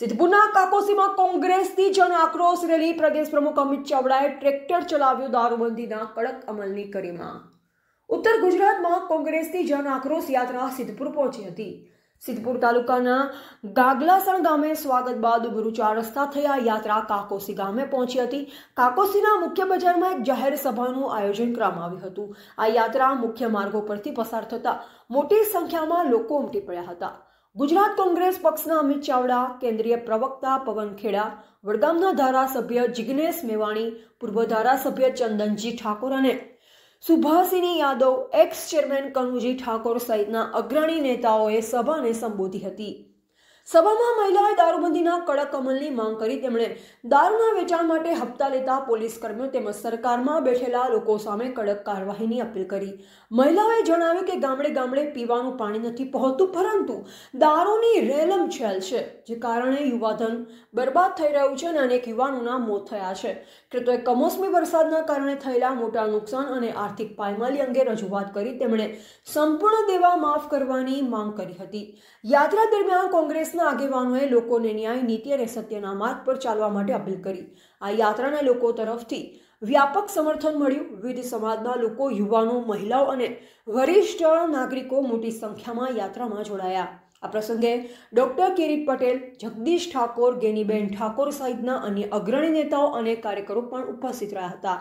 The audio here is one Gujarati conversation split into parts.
સિદ્ધપુરના કાકોસીમાં કોંગ્રેસની જન આક્રોશ રેલી પ્રદેશ પ્રમુખ અમિત ચાવડાએ ટ્રેક્ટર ચલાવ્યું દારૂબંધીના કડક અમલની કરી માંગ। ઉત્તર ગુજરાતમાં કોંગ્રેસની જન આક્રોશ યાત્રા સિદ્ધપુર પહોંચી હતી। સિદ્ધપુર તાલુકાના ગાગલાસણ ગામે સ્વાગત બાદ ગુરુ 4 રસ્તા થઈ આ યાત્રા કાકોસી ગામે પહોંચી હતી। કાકોસીના મુખ્ય બજારમાં એક જાહેર સભાનું આયોજન કરવામાં આવ્યું હતું। આ યાત્રા મુખ્ય માર્ગો પરથી પસાર થતા મોટી સંખ્યામાં લોકો ઉમટી પડ્યા હતા। ગુજરાત કોંગ્રેસ પક્ષના અમિત ચાવડા, કેન્દ્રીય પ્રવક્તા પવન ખેડા, વડગામના ધારાસભ્ય જિગ્નેશ મેવાણી, પૂર્વ ધારાસભ્ય ચંદનજી ઠાકોર અને સુભાષિની યાદવ, એક્સ ચેરમેન કનુજી ઠાકોર સહિતના અગ્રણી નેતાઓએ સભાને સંબોધી હતી। સભામાં મહિલાઓએ દારૂબંધીના કડક અમલની માંગ કરી। તેમણે દારૂના વેચાણ માટે હપ્તા લેતા પોલીસ કર્મીઓ તેમજ સરકારમાં બેઠેલા લોકો સામે કડક કાર્યવાહીની અપીલ કરી। મહિલાઓએ જણાવ્યું કે ગામડે ગામડે પીવાનું પાણી નથી પહોંચતું, પરંતુ દારૂની રેલમછેલ છે, જે કારણે યુવાધન બરબાદ થઈ રહ્યું છે અને અનેક યુવાનોના મોત થયા છે। ખેડૂતોએ કમોસમી વરસાદના કારણે થયેલા મોટા નુકસાન અને આર્થિક પાયમાલી અંગે રજૂઆત કરી। તેમણે સંપૂર્ણ દેવા માફ કરવાની માંગ કરી હતી। યાત્રા દરમિયાન કોંગ્રેસના આગેવાનોએ લોકોને ન્યાય, નીતિ અને સત્યના માર્ગ પર ચાલવા માટે અપીલ કરી। આ યાત્રાને લોકો તરફથી વ્યાપક સમર્થન મળ્યું। વિવિધ સમાજના લોકો, યુવાનો, મહિલાઓ અને વરિષ્ઠ નાગરિકો મોટી સંખ્યામાં યાત્રામાં જોડાયા। આ પ્રસંગે ડોક્ટર કિરીટ પટેલ, જગદીશ ઠાકોર, ગેનીબેન ઠાકોર સહિતના અન્ય અગ્રણી નેતાઓ અને કાર્યકરો પણ ઉપસ્થિત રહ્યા હતા।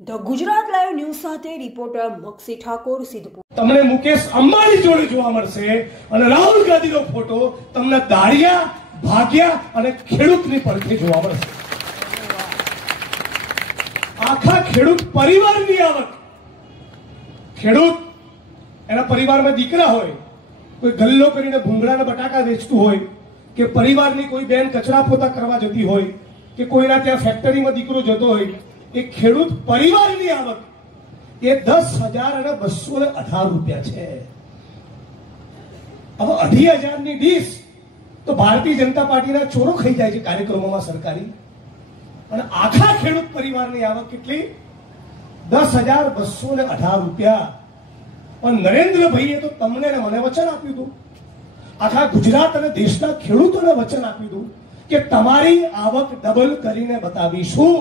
ધ ગુજરાત લાઈવ ન્યૂઝ સાથે રિપોર્ટર મક્ષી ઠાકોર, સિદ્ધપુર। તમને મુકેશ અંબાણી જોડે જોવા મળશે અને રાહુલ ગાંધીનો ફોટો તમને દાળિયા, ભાગ્યા અને ખેડૂતની પડખે જોવા મળશે। આખા ખેડૂત પરિવારની આવક, ખેડૂત એના પરિવારમાં દીકરા હોય, કોઈ ગલ્લો કરીને ભૂંગળાના બટાકા વેચતું હોય, કે પરિવારની કોઈ બેન કચરા પોતા કરવા જતી હોય, કે કોઈના ત્યાં ફેક્ટરીમાં દીકરો જતો હોય, એ ખેડૂત પરિવારની આવક એ 10,218 રૂપિયા છે। હવે 2,500 ની ડીશ તો ભારતીય જનતા પાર્ટીના ચોરો ખાઈ જાય છે કાર્યક્રમોમાં સરકારી, અને આખા ખેડૂત પરિવારની આવક કેટલી? 10,218 રૂપિયા। પણ નરેન્દ્રભાઈએ તો તમને ને મને વચન આપ્યું હતું, આખા ગુજરાત અને દેશના ખેડૂતોને વચન આપ્યું હતું કે તમારી આવક ડબલ કરીને બતાવીશું।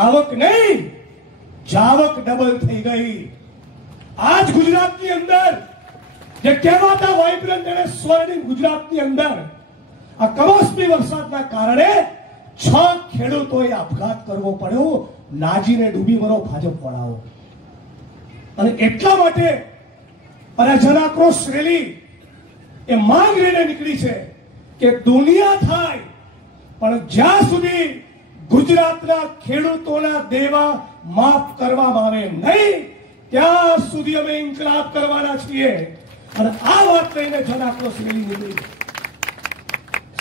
આવક નહીં, જાવક ડબલ થઈ ગઈ। આજ ગુજરાતની અંદર જે કહેવાતા વાઇબ્રન્ટ અને સ્વર્ણિમ ગુજરાતની અંદર આ કમોસમી વરસાદના કારણે 6 ખેડૂતોએ આપઘાત કરવો પડ્યો। નાજીને ડૂબી મરો ભાજપ વાળાઓ। અને એટલા માટે જનાક્રોશ રેલી એ માંગ લઈને નીકળી છે કે દુનિયા થાય પણ જ્યાં સુધી ગુજરાતના ખેડૂતોના દેવા માફ કરવામાં આવે નહીં, ત્યાં સુધી અમે ઇન્કલાબ કરવાના છીએ। અને આ વાત લઈને જન આક્રોશ રેલી નીકળી।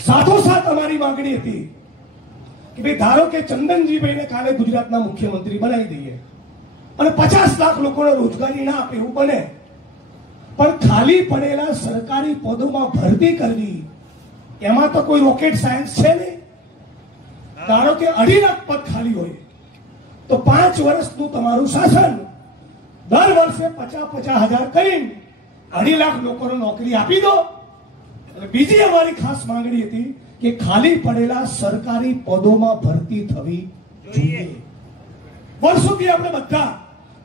સાથોસાથ અમારી માંગણી હતી કે ભાઈ ધારો કે ચંદનજીભાઈને કાલે ગુજરાતના મુખ્યમંત્રી બનાવી દઈએ અને 50 લાખ લોકોને રોજગારી ના આપે એવું બને, પણ ખાલી પડેલા સરકારી પદોમાં ભરતી કરવી, એમાં તો કોઈ રોકેટ સાયન્સ છે નહીં। ધારો કે 2.5 લાખ પદ ખાલી હોય તો 5 વર્ષનું તમારું શાસન, દર વર્ષે 50,000 કરીને 2.5 લાખ લોકોને નોકરી આપી દો। અને બીજી અમારી ખાસ માંગણી હતી કે ખાલી પડેલા સરકારી પદોમાં ભરતી થવી જોઈએ। વર્ષોથી આપણે બધા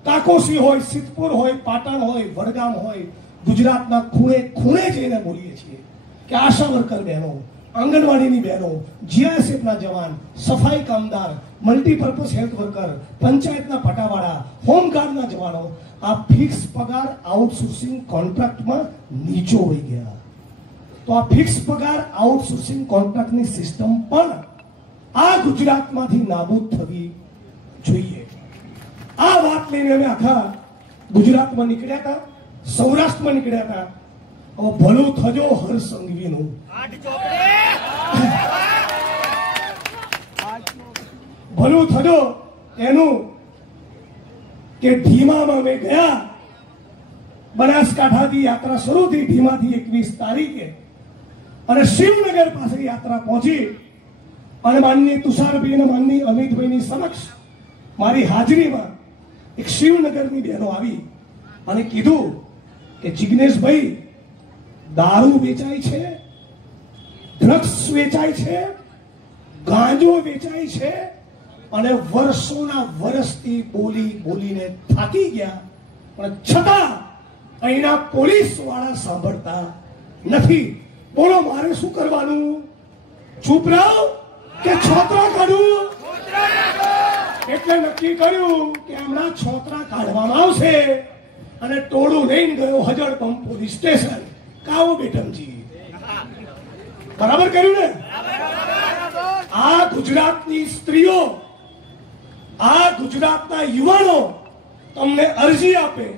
કાકોસી હોય, સિદ્ધપુર હોય, પાટણ હોય, વડગામ હોય, ગુજરાતના ખૂણે ખૂણે જઈને બોલીએ છીએ કે આશા વર્કર બહેનો, આંગણવાડીની બહેનો, જીઆઈએસએફના જવાન, સફાઈ કામદાર, મલ્ટીપર્પઝ હેલ્થ વર્કર, પંચાયતના પટાવાળા, હોમગાર્ડના જવાનો આ ફિક્સ પગાર આઉટસોર્સિંગ કોન્ટ્રાક્ટમાં નીચોવાઈ ગયા। તો આ ફિક્સ પગાર આઉટસોર્સિંગ કોન્ટ્રાક્ટની સિસ્ટમ પણ આ ગુજરાતમાંથી નાબૂદ થવી જોઈએ। આ વાત લઈને અમે આખા ગુજરાતમાં નીકળ્યા હતા, સૌરાષ્ટ્રમાં નીકળ્યા હતા। હવે ભલું થજો હર સંઘવીનું, ભલું થજો એનું કે ઢીમામાં અમે ગયા। બનાસકાંઠાથી યાત્રા શરૂ થઈ, ઢીમાથી 21 તારીખે, અને શિવનગર પાસે યાત્રા પહોંચી અને માનનીય તુષારભાઈ અને માનનીય અમિતભાઈની સમક્ષ મારી હાજરીમાં એક શિવનગરની બહેનો આવી અને કીધું કે જિગ્નેશભાઈ દારૂ વેચાય છે, ડ્રગ્સ વેચાય છે, ગાંજો વેચાય છે, અને વર્ષોના વર્ષથી બોલીને થાકી ગયા, પણ છતાં અહીંના પોલીસ વાળા સાંભળતા નથી. બોલો મારે શું કરવાનું? ચૂપ રહો કે છોતરા કાઢું? એટલે નક્કી કર્યું કે હમણાં છોતરા કાઢવામાં આવશે, અને ટોળું લઈને ગયો હજળપંપ પોલીસ સ્ટેશન. કાવો બેટમજી, બરાબર કર્યું ને? આ ગુજરાતની સ્ત્રીઓ, આ ગુજરાતના યુવાનો તમને અરજી આપે,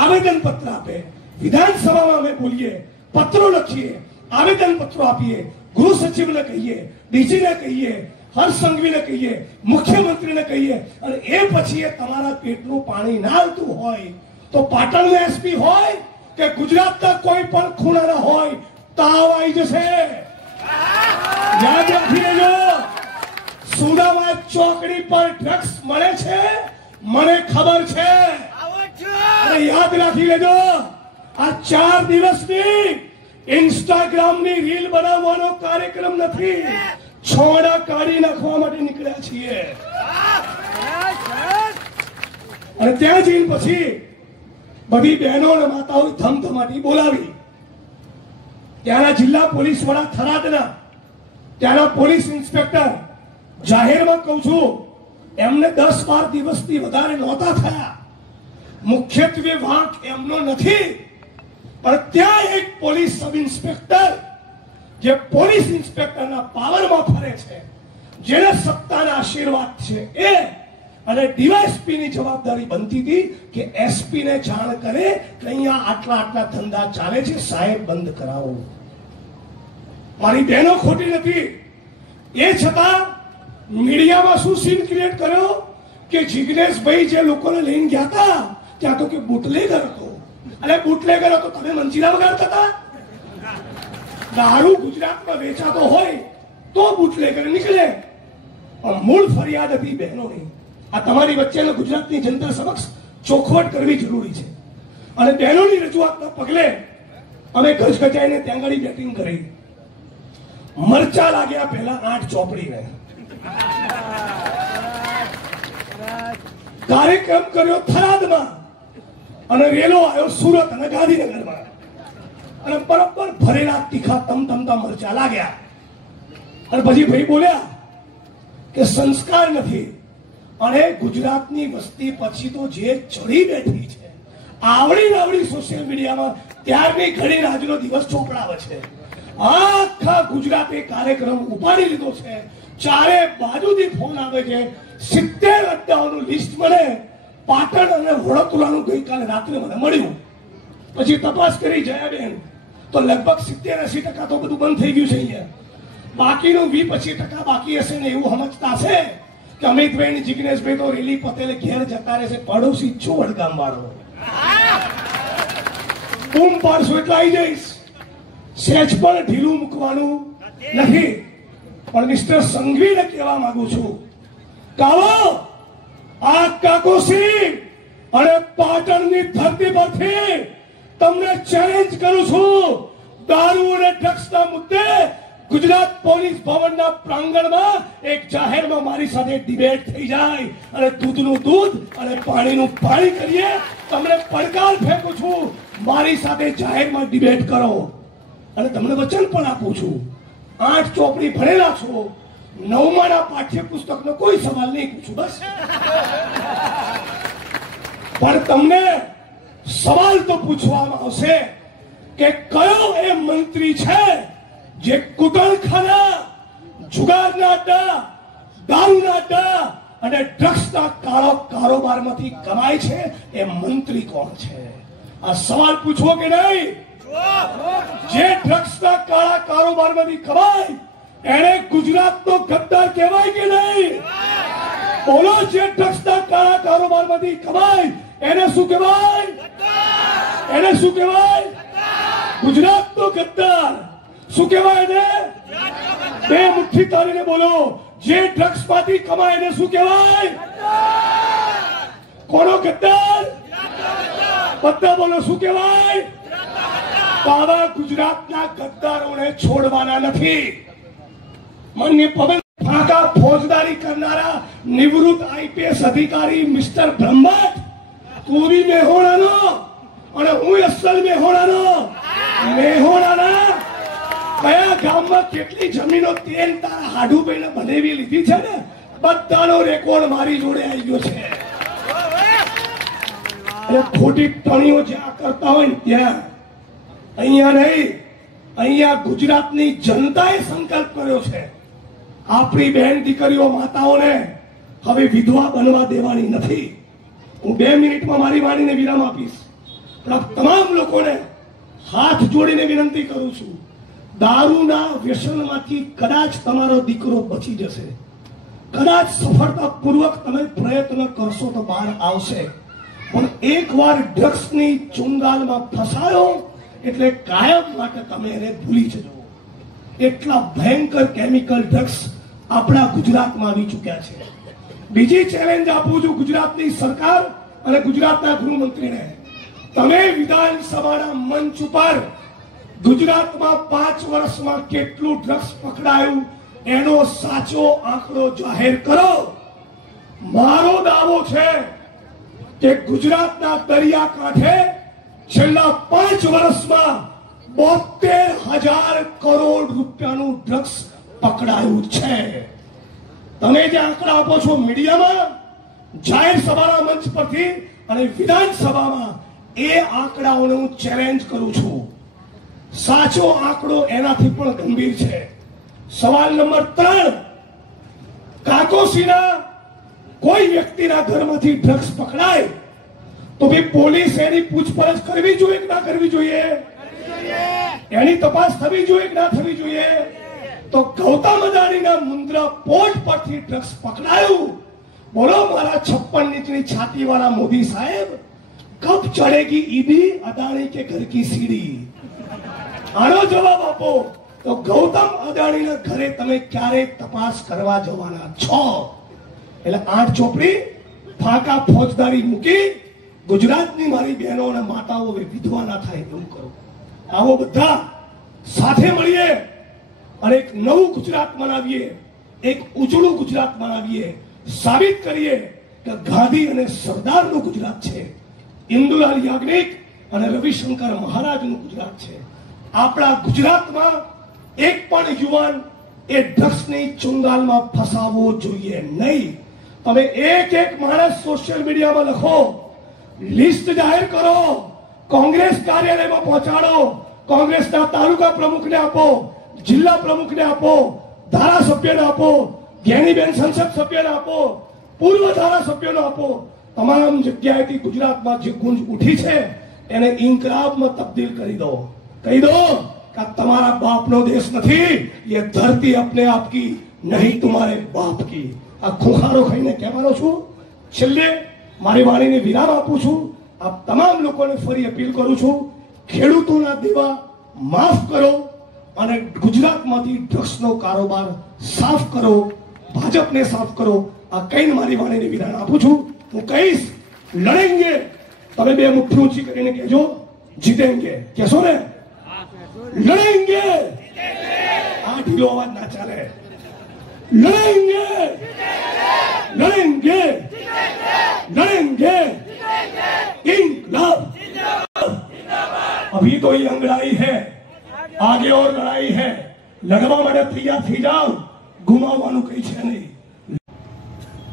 આવેદન પત્ર આપે, વિધાનસભામાં અમે બોલીએ, પત્રો લખીએ, આવેદન પત્રો આપીએ, ગૃહ સચિવને કહીએ, ડીજીને કહીએ, હર્ષ સંઘવીને કહીએ, મુખ્યમંત્રીને કહીએ, અને એ પછી તમારા પેટનું પાણી ના આવતું હોય તો પાટણનો એસપી હોય કે ગુજરાતના કોઈ પણ ખૂણાના હોય, તાવ આવી જશે. યાદ રાખી લેજો, સુદામા ચોકડી પર ડ્રગ્સ મળે છે, મને ખબર છે. અને યાદ રાખી લેજો, આ 4 દિવસની ઇન્સ્ટાગ્રામની રીલ બનાવવાનો કાર્યક્રમ નથી, છોડા કાઢી નાખવા માટે નીકળ્યા છીએ. અને ત્યાં જઈને પછી બધી બહેનો અને માતાઓ ધમધમાટી બોલાવી. ત્યાંના જિલ્લા પોલીસ વડા થરાદના, ત્યાંના પોલીસ ઇન્સ્પેક્ટર, જાહેરમાં કહું છું, એમને 10-12 દિવસથી વધારે નહોતા થયા. મુખ્યત્વે વાંક એમનો નથી, પણ ત્યાં એક પોલીસ સબ ઇન્સ્પેક્ટર જે પોલીસ ઇન્સ્પેક્ટરના પાવરમાં ફરે છે, જેને સત્તાના આશીર્વાદ છે, એ અને ડીવાયએસપી ની જવાબદારી બનતી હતી કે એસપી ને જાણ કરે કે અહીંયા આટલા ધંધા ચાલે છે, સાહેબ બંધ કરાવો. મારી બહેનો ખોટી નથી. એ છતાં મીડિયામાં શું સીન ક્રિએટ કર્યો કે જિગ્નેશભાઈ જે લોકોને લઈને ગયા હતા ત્યાં તો કે બુટલેગર હતો. અને બુટલેગર હતો, તમે મંજીરા વગાડતા હતા? દારૂ ગુજરાતમાં વેચાતો હોય તો બુટલેગર નીકળે. મૂળ ફરિયાદ હતી બહેનોની. આ તમારી વચ્ચેનો ગુજરાતની જનતા સમક્ષ ચોખવટ કરવી જરૂરી છે. અને બહેનોની રજૂઆતના પગલે અમે ગજગજાઈને ત્યાં આગળ બેટિંગ કરી. મરચા લાગ્યા પહેલા 8 ચોપડીને કાર્યક્રમ કર્યો થરાદમાં, અને રેલો આવ્યો સુરત અને ગાંધીનગરમાં, અને બરાબર ભરેલા તીખા તમતમતા મરચા લાગ્યા. અને પછી ભાઈ બોલ્યા કે સંસ્કાર નથી, અને ગુજરાતની વસ્તી પછી તો જે ચડી બેઠી છે, આવડી સોશિયલ મીડિયામાં ત્યારની ઘડી આજનો દિવસ ચોપડાવે છે. આખા ગુજરાતે કાર્યક્રમ ઉપાડી લીધો છે. ચારે બાજુથી ફોન આવે છે. 70 અડ્ડાઓનું લિસ્ટ મને પાટણ અને વડોદરાનું ગઈકાલે રાત્રે મને મળ્યું. પછી તપાસ કરી જયાબેન, તો લગભગ 70-80% તો બધું બંધ થઈ ગયું છે અહીંયા. બાકીનું 20-25% બાકી હશે ને એવું સમજતા છે કે અમિતભાઈ ને જિગ્નેશભાઈ તો રેલી પટેલે ઘેર જતા રહેશે. પડોશી છું વડગામ વાળો, બૂમ પાડશું એટલે આવી જઈશ. સહેજ પણ ઢીલું મૂકવાનું નથી. પણ મિસ્ટર સંઘવીને કહેવા માંગુ છું, કાવો આ કાકોસી અને પાટણની ધરતી પરથી તમને ચેલેન્જ કરું છું. દારૂ અને ડ્રગ્સના મુદ્દે ગુજરાત પોલીસ ભવનના પ્રાંગણમાં એક જાહેરમાં મારી સાથે ડિબેટ થઈ જાય, અને દૂધનું દૂધ અને પાણીનું પાણી કરીએ. તમને પડકાર ફેંકું છું, મારી સાથે જાહેરમાં ડિબેટ કરો. અને તમને વચન પણ આપું છું, 8 ચોપડી ભણેલા છો, 9માના પાઠ્યપુસ્તકનો કોઈ સવાલ નહીં પૂછું. બસ પણ તમને સવાલ તો પૂછવામાં આવશે કે કયો એ મંત્રી છે જે કુટણખાના, જુગારના અડ્ડા, દારૂના અડ્ડા અને ડ્રગ્સના કારોબારમાંથી કમાય છે. એ મંત્રી કોણ છે? આ સવાલ પૂછવો કે નહીં? જે ડ્રગ્સના કાળા કારોબારમાંથી કમાય એને ગુજરાતનો ગદ્દાર કહેવાય કે નહીં? બોલો, જે ડ્રગ્સના કાળા કારોબારમાંથી કમાય એને શું કહેવાય? એને શું કહેવાય? ગુજરાતનો ગદ્દાર. શું કહેવાય એને? બે મુઠ્ઠી તારીને બોલો, જે ડ્રગ્સ માંથી કમાય એને શું કહેવાય? કોનો ગદ્દાર? બધા બોલો, શું કહેવાય? તો આવા ગુજરાતના ગદ્દારોને છોડવાના નથી. માનનીય પવન ફાંકા ફોજદારી કરનારા નિવૃત્ત આઈપીએસ અધિકારી મિસ્ટર બ્રહ્મભટ્ટ, તું બી મેહોણાનો અને હું અસલ મેહોણાના કયા ગામમાં કેટલી જમીનો તેલ તારા હાડુ પૈને બનાવી લીધી છે ને, બધાનો રેકોર્ડ મારી જોડે આવી ગયો છે. એ ખોટી ટણીઓ જ્યાં કરતા હોય ને ત્યાં, અહીંયા નહીં, અહીંયા ગુજરાતની જનતાએ સંકલ્પ કર્યો છે આપણી બહેન દીકરીઓ માતાઓને હવે વિધવા બનવા દેવાની નથી. હું 2 મિનિટમાં મારી વાણીને વિરામ આપીશ, પણ આપ તમામ લોકોને હાથ જોડીને વિનંતી કરું છું, દારૂના વ્યસનમાંથી કદાચ તમારો દીકરો બચી જશે, કદાચ સફળતાપૂર્વક તમે પ્રયત્ન કરશો તો બહાર આવશે, પણ એકવાર ડ્રગ્સની ચુંગાલમાં ફસાયો એટલે કાયમ માટે તમે એને ભૂલી જજો. એટલા ભયંકર કેમિકલ ડ્રગ્સ આપણા ગુજરાતમાં આવી ચૂક્યા છે. બીજી ચેલેન્જ આપું છું ગુજરાતની સરકાર અને ગુજરાતના ગૃહમંત્રીને, તમે વિધાનસભાના મંચ ઉપર ગુજરાતમાં 5 વર્ષમાં કેટલું ડ્રગ્સ પકડાયું એનો સાચો આંકડો જાહેર કરો. મારો દાવો છે કે ગુજરાતના દરિયાકાંઠે છેલ્લા 5 વર્ષમાં 72,000 કરોડ રૂપિયાનું ડ્રગ્સ પકડાયું છે. તમે જે આંકડા આપો છો મીડિયામાં, જાહેર સભાના મંચ પરથી અને વિધાનસભામાં, એ આંકડાઓને હું ચેલેન્જ કરું છું. સાચો આંકડો એનાથી પણ ગંભીર છે. સવાલ નંબર 3, કાકોસીના કોઈ વ્યક્તિના ઘરમાંથી ડ્રગ્સ પકડાય તો ભાઈ પોલીસ એની પૂછપરછ કરવી જોઈએ કે ના કરવી જોઈએ? એની તપાસ થવી જોઈએ કે ના થવી જોઈએ? તો ગૌતમ અદાણીના મુન્દ્રા પોર્ટ પરથી ડ્રગ્સ પકડાયું. બોલો મારા 56 ઇંચની છાતી વાળા મોદી સાહેબ, કબ ચડેગી ઈડી અદાણી કે ઘર કી સીડી? આનો જવાબ આપો. તો ગૌતમ અદાણીના ઘરે તમે ક્યારે તપાસ કરવા જવાના છો? એટલે 8 ચોપડી ફાંકા ફોજદારી મૂકી ગુજરાતની મારી બહેનો અને માતાઓ વિધવા ના થાય એવું કરો. આવો બધા સાથે મળીએ અને એક નવું ગુજરાત બનાવીએ, એક ઉજળું ગુજરાત બનાવીએ, સાબિત કરીએ કે ગાંધી અને સરદારનું ગુજરાત છે, ઇન્દુલાલ યાજ્ઞિક અને રવિશંકર મહારાજનું ગુજરાત છે. આપણા ગુજરાતમાં એક પણ યુવાન એ ડ્રગ્સની ચુંગાલમાં ફસાવવો જોઈએ નહીં. તમે એક માણસ સોશિયલ મીડિયામાં લખો, લિસ્ટ જાહેર કરો, કોંગ્રેસ કાર્યાલયમાં પહોંચાડો, કોંગ્રેસના તાલુકા પ્રમુખને આપો, જિલ્લા પ્રમુખને આપો, ધારાસભ્યને આપો, જ્ઞાનીબેન સંસદ સભ્યને આપો, પૂર્વ ધારાસભ્યોને આપો. તમામ જગ્યાએથી ગુજરાતમાં જે ગુંજ ઉઠી છે એને ઇન્કલાબમાં તબદીલ કરી દો. કહી દો કે તમારા બાપનો દેશ નથી, ये धरती अपने आप की नहीं तुम्हारे बाप की. આ ખોખારો ખાઈને કહેવાનો છું. છેલ્લે મારી વાણીને વિરામ આપું છું. આપ તમામ લોકોને ફરી અપીલ કરું છું, ખેડૂતોના દેવા માફ કરો અને ગુજરાતમાંથી ડ્રગ્સનો કારોબાર સાફ કરો, ભાજપને સાફ કરો. આ કહીને મારી વાણીને વિરામ આપું છું. હું કહીશ, લડેંગે. તમે 2 મુઠ્ઠી ઊંચી કરીને કહેજો, જીતેંગે. કહેશો ને? લડેંગે. આ ઢીલો અવાજ ના ચાલે. લડેંગે, लड़ेंगे, लड़ेंगे, इंकलाब. अभी तो ये अंगड़ाई है, आगे और लड़ाई है. लड़वा માટે તૈયાર થઈ જાઓ, ગુમાવવાનું કઈ છે નહીં.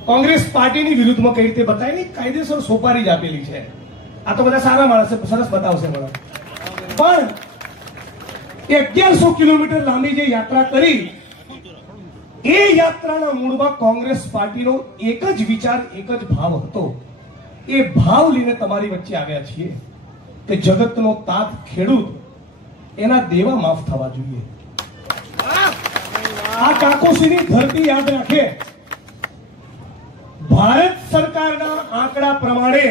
કોંગ્રેસ પાર્ટીની વિરુદ્ધમાં કઈ રીતે બતાવી નહીં, કાયદેસર સોપારી જ આપેલી છે. આ તો બધા સારા માણસ છે, સરસ બતાવશે મને. પણ 1100 કિલોમીટર લાંબી જે યાત્રા કરી, એ યાત્રાના મૂળમાં કોંગ્રેસ પાર્ટીનો એક જ વિચાર, એક જ ભાવ હતો. એ ભાવ લઈને તમારી વચ્ચે આવ્યા છીએ કે જગતનો તાત ખેડૂત, એના દેવા માફ થવા જોઈએ. આ કાકોસીની ધરતી યાદ રાખે. ભારત સરકારના આંકડા પ્રમાણે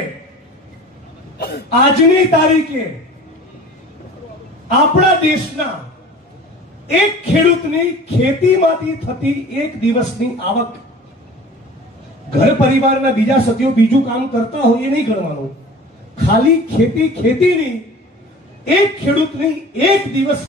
આજની તારીખે આપણા દેશના એક ખેડૂતની ખેતીમાંથી થતી એક દિવસની આવક, ઘર પરિવારના બીજા સભ્યો બીજું કામ કરતા હોય એ નહીં ગણવાનું, ખાલી ખેતીની એક ખેડૂતની એક દિવસ